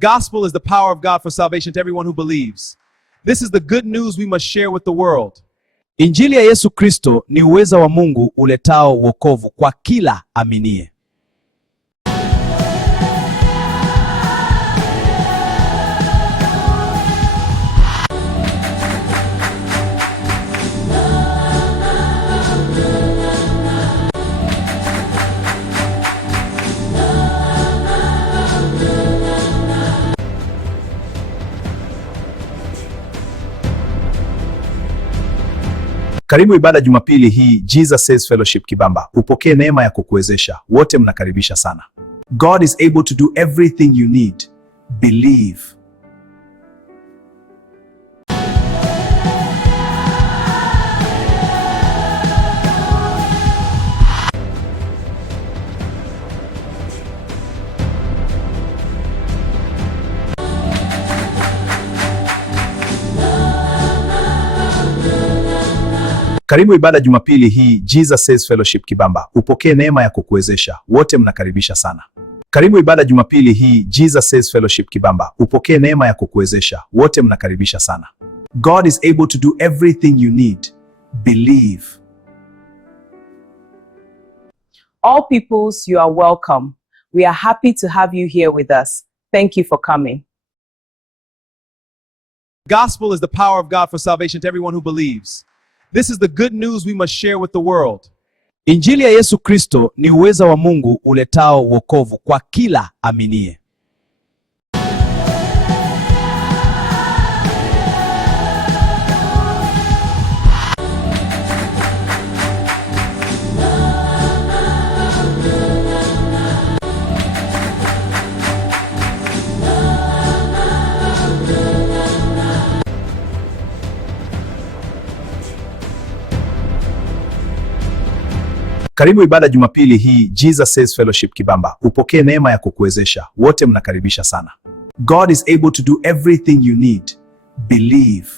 Gospel is the power of God for salvation to everyone who believes. This is the good news we must share with the world. Injili ya Yesu Kristo ni uweza wa Mungu uletao wokovu kwa kila aminie. Karibu ibada Jumapili hii Jesus Says Fellowship Kibamba. Upokee neema ya kukuwezesha. Wote mnakaribisha sana. God is able to do everything you need. Believe. Karibu ibada Jumapili hii Jesus Says Fellowship Kibamba. Upokee neema ya kukuwezesha. Wote mnakaribisha sana. Karibu ibada Jumapili hii Jesus Says Fellowship Kibamba. Upokee neema ya kukuwezesha. Wote mnakaribisha sana. God is able to do everything you need. Believe. All peoples, you are welcome. We are happy to have you here with us. Thank you for coming. Gospel is the power of God for salvation to everyone who believes. This is the good news we must share with the world. Injili ya Yesu Kristo ni uweza wa Mungu uletao wokovu kwa kila aminie. Karibu ibada Jumapili hii Jesus Says Fellowship Kibamba. Upokee neema ya kukuwezesha. Wote mnakaribisha sana. God is able to do everything you need. Believe.